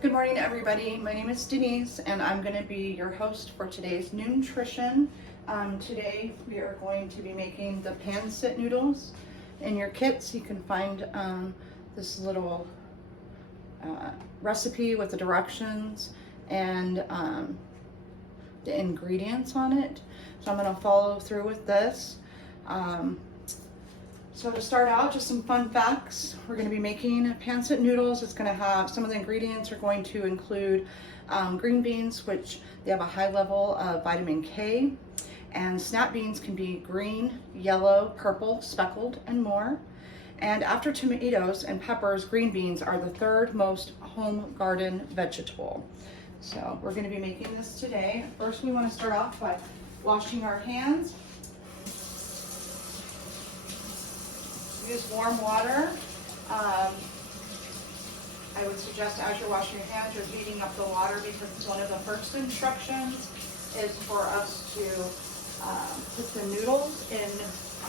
Good morning, everybody. My name is Denise, and I'm going to be your host for today's Noontrition. Today, we are going to be making the Pancit noodles. In your kits, you can find this little recipe with the directions and the ingredients on it. So I'm going to follow through with this. So to start out, just some fun facts. We're going to be making Pancit noodles. It's going to have, some of the ingredients are going to include green beans, which they have a high level of vitamin K, and snap beans can be green, yellow, purple, speckled, and more. And after tomatoes and peppers, green beans are the third most home garden vegetable. So we're going to be making this today. First, we want to start off by washing our hands. Use warm water. I would suggest as you're washing your hands, you're heating up the water, because one of the first instructions is for us to put the noodles in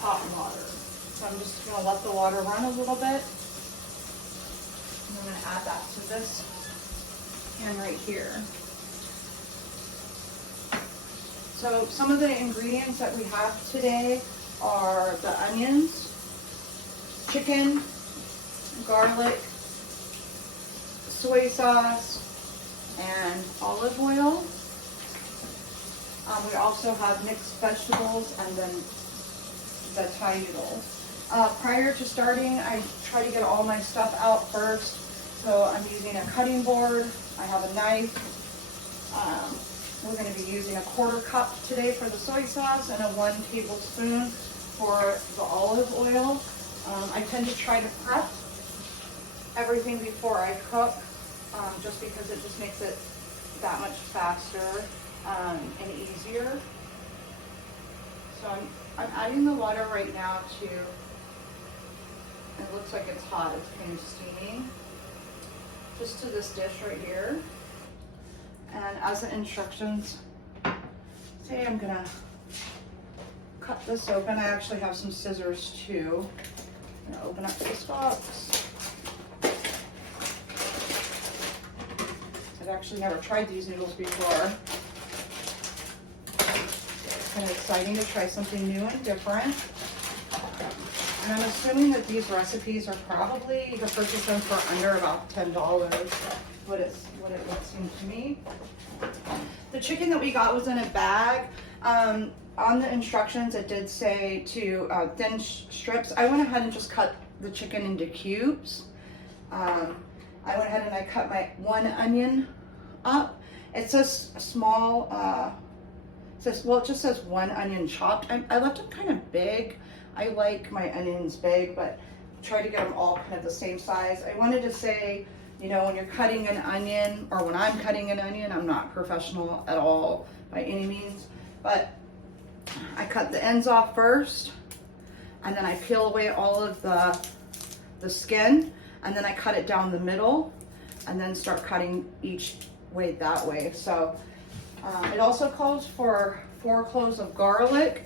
hot water. So I'm just going to let the water run a little bit. And I'm going to add that to this pan right here. So some of the ingredients that we have today are the onions, chicken, garlic, soy sauce, and olive oil. We also have mixed vegetables and then the Thai noodles. Prior to starting, I try to get all my stuff out first. So I'm using a cutting board. I have a knife. We're going to be using a 1/4 cup today for the soy sauce and a 1 tablespoon for the olive oil. I tend to try to prep everything before I cook, just because it just makes it that much faster and easier. So I'm adding the water right now to, it looks like it's hot, it's kind of steaming, just to this dish right here. And as the instructions say, I'm gonna cut this open. I actually have some scissors too. I'm gonna open up this box. I've actually never tried these noodles before. It's kind of exciting to try something new and different. And I'm assuming that these recipes are probably, you can purchase them for under about $10, what it would seem to me. The chicken that we got was in a bag. On the instructions, it did say to thin strips. I went ahead and just cut the chicken into cubes. I went ahead and I cut my 1 onion up. It says small, it just says 1 onion chopped. I left it kind of big. I like my onions big, but try to get them all kind of the same size. I wanted to say, you know, when you're cutting an onion, or when I'm cutting an onion, I'm not professional at all by any means, but I cut the ends off first, and then I peel away all of the skin, and then I cut it down the middle, and then start cutting each way that way. So it also calls for 4 cloves of garlic.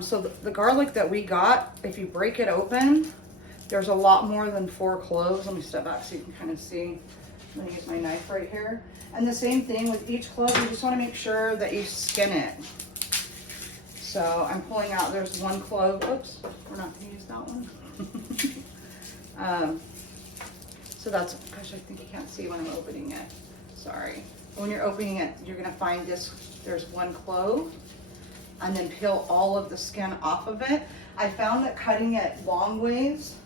So the garlic that we got, if you break it open, there's a lot more than 4 cloves. Let me step back so you can kind of see. I'm gonna use my knife right here. And the same thing with each clove, you just wanna make sure that you skin it. So I'm pulling out, there's 1 clove. Oops, we're not gonna use that one. So that's, gosh, I think you can't see when I'm opening it. Sorry. When you're opening it, you're gonna find this, there's 1 clove, and then peel all of the skin off of it. I found that cutting it long ways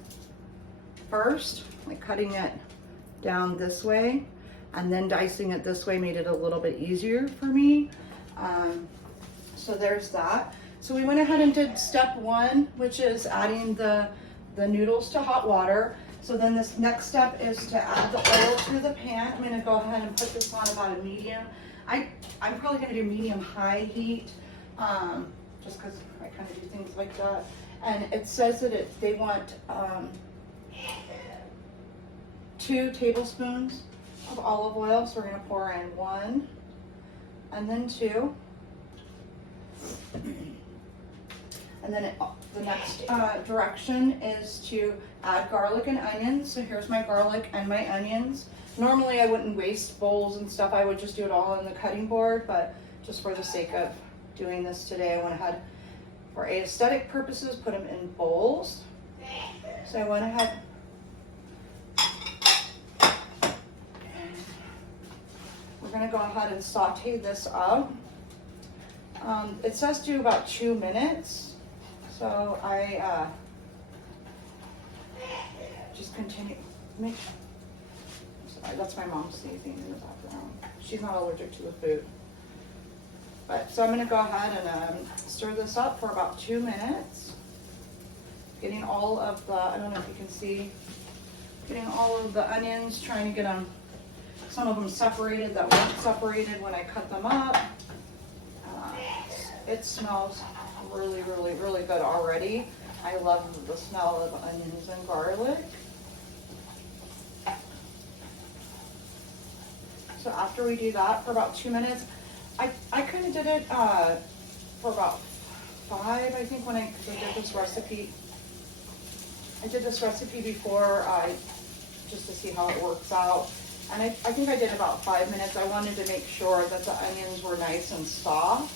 first, like cutting it down this way, and then dicing it this way made it a little bit easier for me. So there's that. So we went ahead and did step 1, which is adding the noodles to hot water. So then this next step is to add the oil to the pan. I'm gonna go ahead and put this on about a medium. I'm probably gonna do medium-high heat, just because I kind of do things like that. And it says that they want 2 tablespoons of olive oil. So we're gonna pour in 1 and then 2. And then the next direction is to add garlic and onions. So here's my garlic and my onions. Normally I wouldn't waste bowls and stuff. I would just do it all on the cutting board, but just for the sake of doing this today, I went ahead, for aesthetic purposes, put them in bowls. So I went ahead. We're gonna go ahead and saute this up. It says do about 2 minutes. So I just continue. Sorry, that's my mom sneezing in the background. She's not allergic to the food. But so I'm going to go ahead and stir this up for about 2 minutes. Getting all of the, I don't know if you can see, getting all of the onions, trying to get them, some of them separated that weren't separated when I cut them up. It smells really, really, really good already. I love the smell of onions and garlic. So after we do that for about 2 minutes, I kind of did it for about 5, I think, when I did this recipe. I did this recipe before just to see how it works out. And I think I did about 5 minutes. I wanted to make sure that the onions were nice and soft.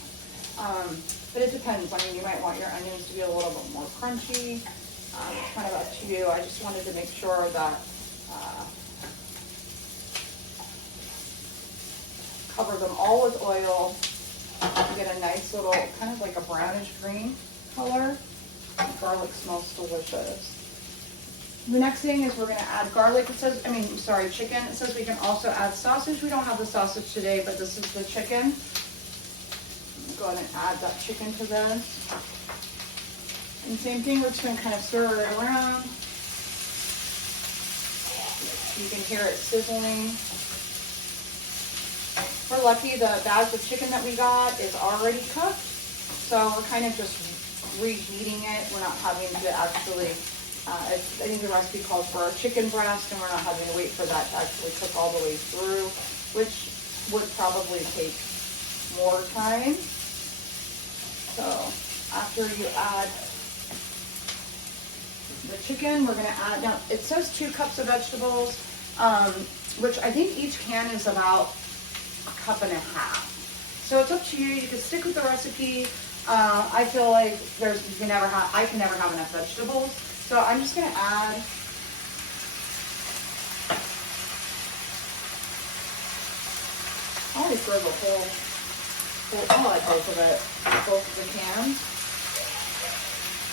But it depends. I mean, you might want your onions to be a little bit more crunchy. It's kind of up to you. I just wanted to make sure that cover them all with oil to get a nice little, kind of like a brownish green color. The garlic smells delicious. The next thing is we're going to add garlic. It says, chicken. It says we can also add sausage. We don't have the sausage today, but this is the chicken. Go ahead and add that chicken to this. And same thing, we're just going to kind of stir it around. You can hear it sizzling. We're lucky the bags of chicken that we got is already cooked. So we're kind of just reheating it. We're not having to actually, I think the recipe calls for a chicken breast, and we're not having to wait for that to actually cook all the way through, which would probably take more time. So after you add the chicken, we're going to add, now it says 2 cups of vegetables, which I think each can is about 1.5 cups. So it's up to you. You can stick with the recipe. I feel like I can never have enough vegetables. So I'm just going to add I always throw the whole I'll add both of the cans.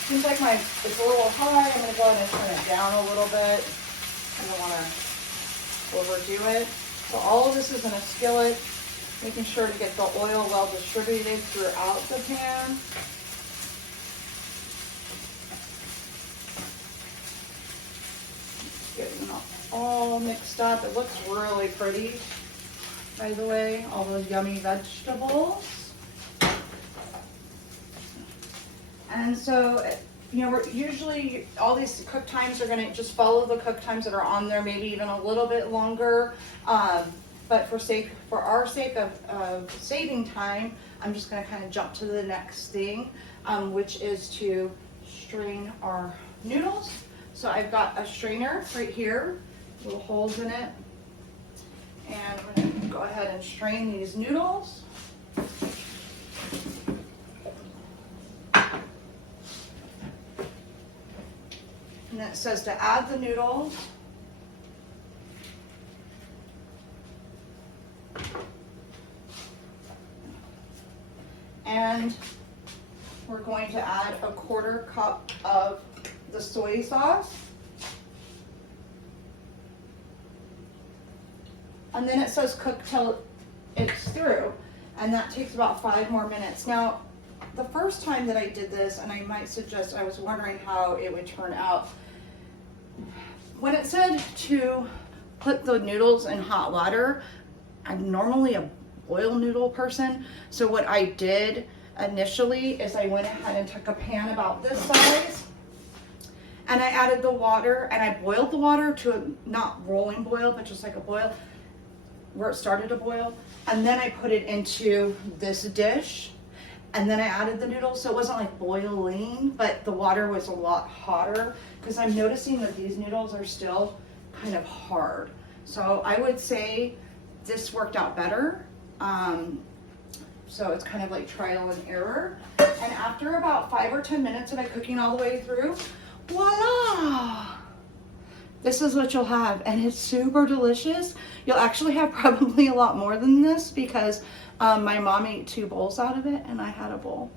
Seems like it's a little high. I'm going to go ahead and turn it down a little bit. I don't want to overdo it. So all of this is in a skillet, making sure to get the oil well distributed throughout the pan. Getting it all mixed up. It looks really pretty, by the way, all those yummy vegetables. And so, we're usually, all these cook times are going to just follow the cook times that are on there, maybe even a little bit longer. But for our sake of saving time, I'm just going to kind of jump to the next thing, which is to strain our noodles. So I've got a strainer right here, little holes in it. And we're going to go ahead and strain these noodles. And then it says to add the noodles. And we're going to add a 1/4 cup of the soy sauce. And then it says cook till it's through. And that takes about 5 more minutes. Now, the first time that I did this, and I might suggest, I was wondering how it would turn out. When it said to put the noodles in hot water, I'm normally a boiled noodle person. So what I did initially is I went ahead and took a pan about this size, and I added the water, and I boiled the water to a not rolling boil, but just like a boil where it started to boil. And then I put it into this dish. and then I added the noodles, so it wasn't like boiling, but the water was a lot hotter, because I'm noticing that these noodles are still kind of hard. So I would say this worked out better. So it's kind of like trial and error. And after about 5 or 10 minutes of it cooking all the way through, voila! This is what you'll have, and it's super delicious. You'll actually have probably a lot more than this, because my mom ate 2 bowls out of it and I had a bowl.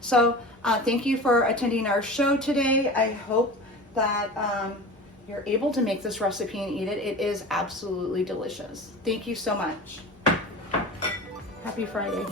So thank you for attending our show today. I hope that you're able to make this recipe and eat it. It is absolutely delicious. Thank you so much. Happy Friday.